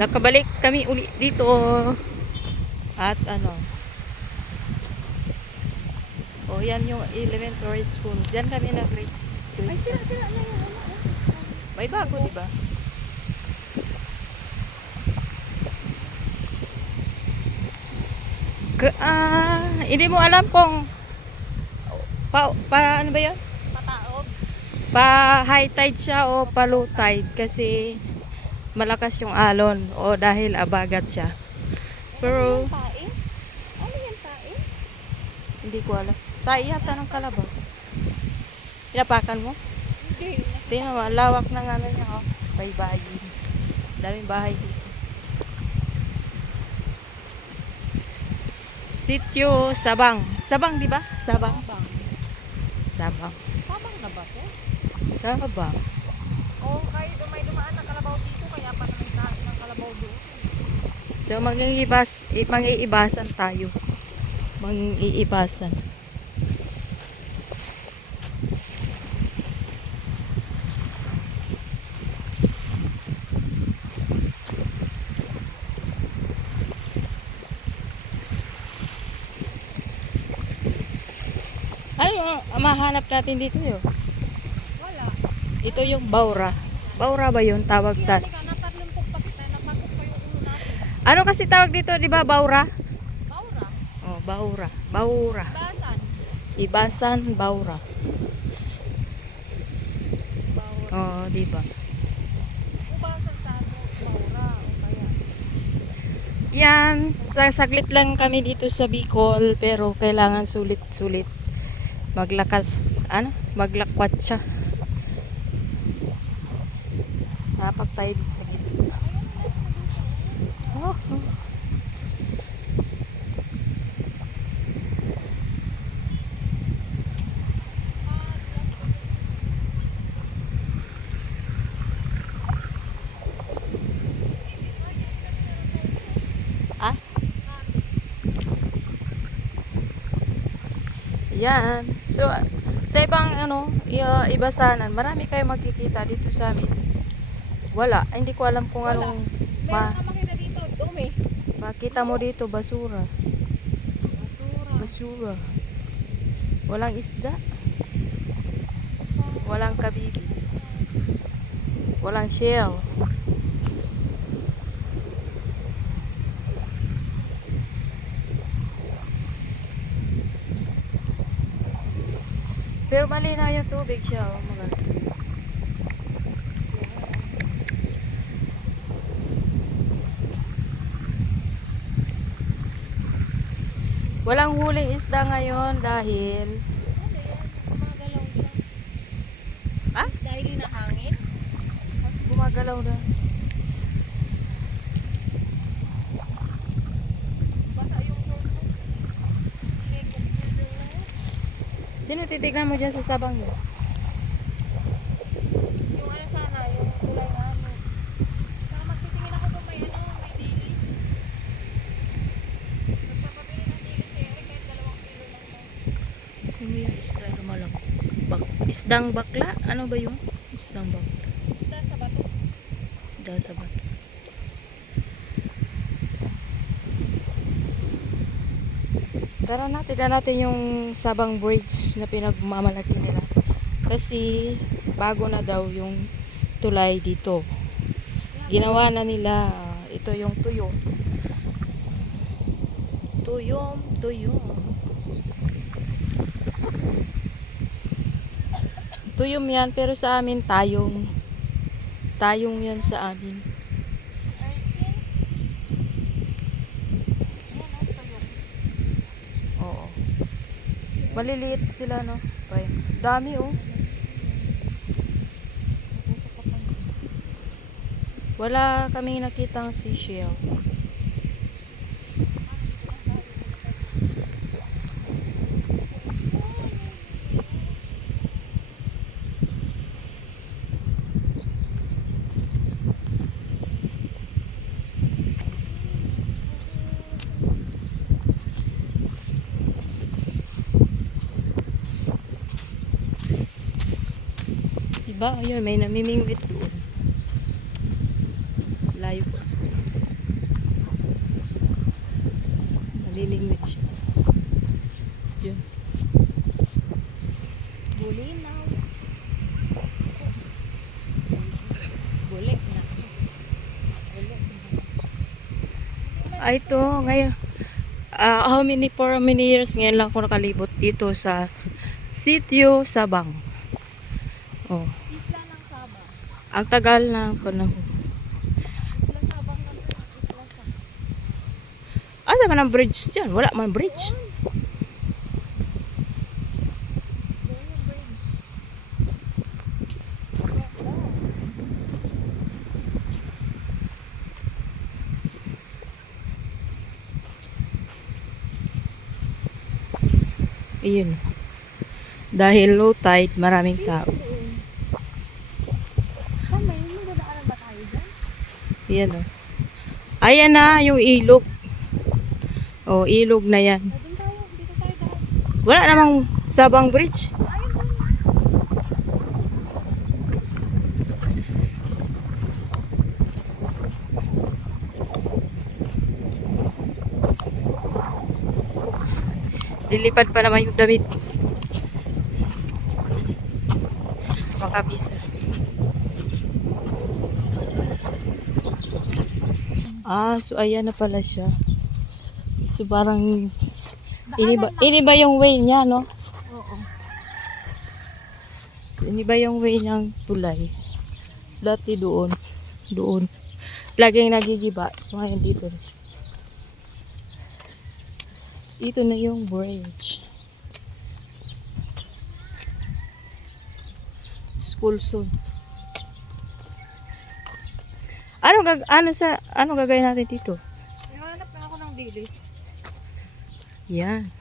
Nakabalik kami uli dito. At ano, oh yan yung elementary school. Diyan kami nag-grade 6 grade. Ay, sira-sira na yung ano. May bago, di ba? Hindi mo alam kung ano ba 'yan? Pataog. Pa high tide siya o pa low tide kasi malakas yung alon o dahil abagat siya. Pero Ano yan, tae? Ano yan, tae? hindi ko alam. Tayo yata ng kalabaw. Pinapakan mo? Hindi. Tingnan mo, lawak ng ano niya, oh. Baybayin. Daming bahay dito. Sitio Sabang. Sabang, di ba? Sabang. Sabang. Sabang. Sabang na ba to? Sabang. Oo, kahit may dumaan na kalabaw dito, kaya pa naman kain ng kalabaw doon. So, mag-iibasan tayo. Mag-iibasan. Ano yung mahanap natin dito yun? Wala. Ito yung Baura. Baura ba yun tawag sa... Kaya natalumpok pa kita, napakot pa yung ulo natin. Ano kasi tawag dito, di ba, Baura? Baura. Oh, Baura. Baura. Basan. Ibasan, Baura. Baura. Oh, di ba? Ubasan sa ano, Baura. O kaya. Yan, saglit lang kami dito sa Bicol pero kailangan sulit-sulit maglakwat siya. Napagtayo dito sa gitna. Oh, oh. Ah? Yan. So, sa ibang ibasanan, marami kayo makikita dito sa amin. Wala. Hindi ko alam kung Wala. anong Meron ka makita dito, dumi. makita mo dito. Basura. Basura. Basura. Walang isda. Walang kabibi. Walang shell. Pero malinaw yung tubig siya. Oh, maganda. Walang huling isda ngayon dahil Ano yan? Gumagalaw siya. ah, Dahil na hangin. gumagalaw na. Basa yung short mo. Shake and shiver na yan. Sino titignan mo dyan sa sabang yun? Yung ano sana, yung tulay na ano. Saka magtitingin ako kung may ano, may dilis. Magpapabili ng dilis si Eric kahit 2 kilo lang daw. Ano yung isda lumalang? Isdang bakla? Ano ba yun? Isdang bakla. Isda sa bato. Isda sa bato. Tara na, tignan natin yung Sabang Bridge na pinagmamalaki nila. Kasi bago na daw yung tulay dito. Ginawa na nila, ito yung tuyom. Tuyom, tuyom. Tuyom yan, pero sa amin tayong. Tayong yan sa amin. Archin. Yan o, tuyong. Oo. Maliliit sila, no? Ay, dami, oh. Wala kaming nakitang seashell. Diba? Ayun, may namimingwit doon. Layo po. Nalilingwit siya. Diyan. Bulinaw. Bulik na. Bulik na. Ito, ngayon. For how many years ngayon lang ako nakalibot dito sa Sitio Sabang. Oh, Isla ng Sabang. ang tagal na panahon. Isla Sabang lang po. Isla Sabang. Asa man ang bridge dyan? Wala man bridge. Doon yung bridge. Ayun. Dahil low tide, maraming tao. Saan ba yun? May dadaanan ba tayo dyan? Ayan o. Ayan na yung ilog. Oh, ilog na yan. Doon tayo. Dito tayo daan. Wala namang Sabang Bridge. Ayun doon. Lilipad pa naman yung damit. Makabisa. So ayan na pala siya. So parang ini ba yung way niya, no? Oo. So, ini ba yung way ng tulay? Dati doon. Doon. Laging nagigiba. So ngayon dito na siya. Ito na yung bridge. School zone. Ano gagawin natin dito? Nahanap na ako ng dilis. Yan.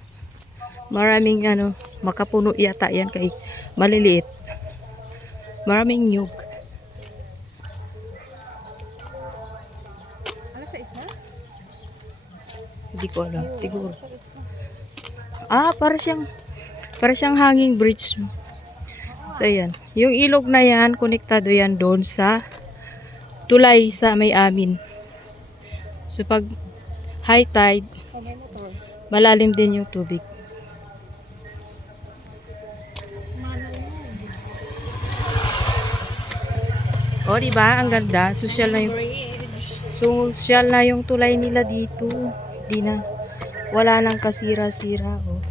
Maraming makapuno yata yan kay maliliit. Maraming nyug. Alas 6 na? Hindi ko alam. Siguro. Alas 6 na. Para siyang hanging bridge. So, ayan. Yung ilog na yan, konektado yan doon sa tulay sa may amin. So, pag high tide, Oh, may motor. malalim din yung tubig. Manal mo. O, diba? Ang ganda. Social na yung, Bridge. social na yung tulay nila dito. Di na. Wala nang kasira-sira. Oh.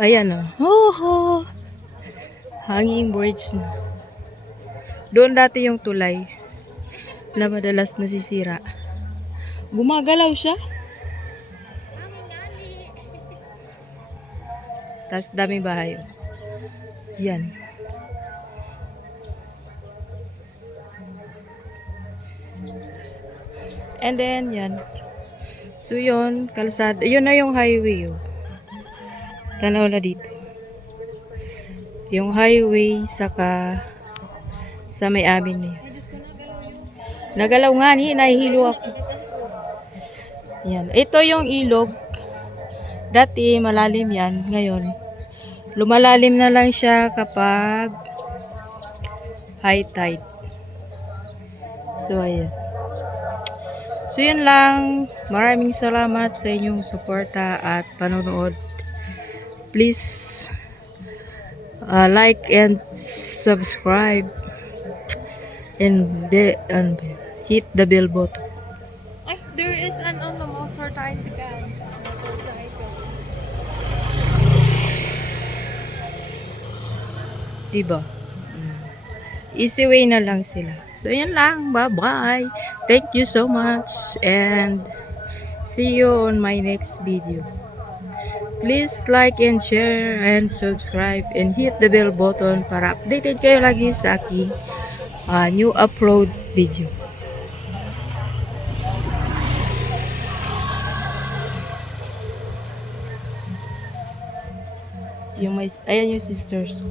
Ayan o. Oh. Hanging bridge na. Doon dati yung tulay na madalas nasisira. Gumagalaw siya. Tas daming bahay. Oh. Yan. And then, yan. So, yun, kalsada. Yun na yung highway, oh. Tanaw na dito. Yung highway, saka sa may amin na yun. Nagalaw nga ni, nahihilo ako. Yan. Ito yung ilog. Dati, malalim yan. Ngayon, lumalalim na lang siya kapag high tide. So, ayan. So, yun lang. Maraming salamat sa inyong suporta at panonood. Please like and subscribe and hit the bell button. Ay, there is an motor tricycle. Motorcycle. Diba? Easy way na lang sila. So, yan lang. Bye-bye. Thank you so much and see you on my next video. Please like and share and subscribe and hit the bell button para updated kayo lagi sa aking new upload video. Ayan yung sisters.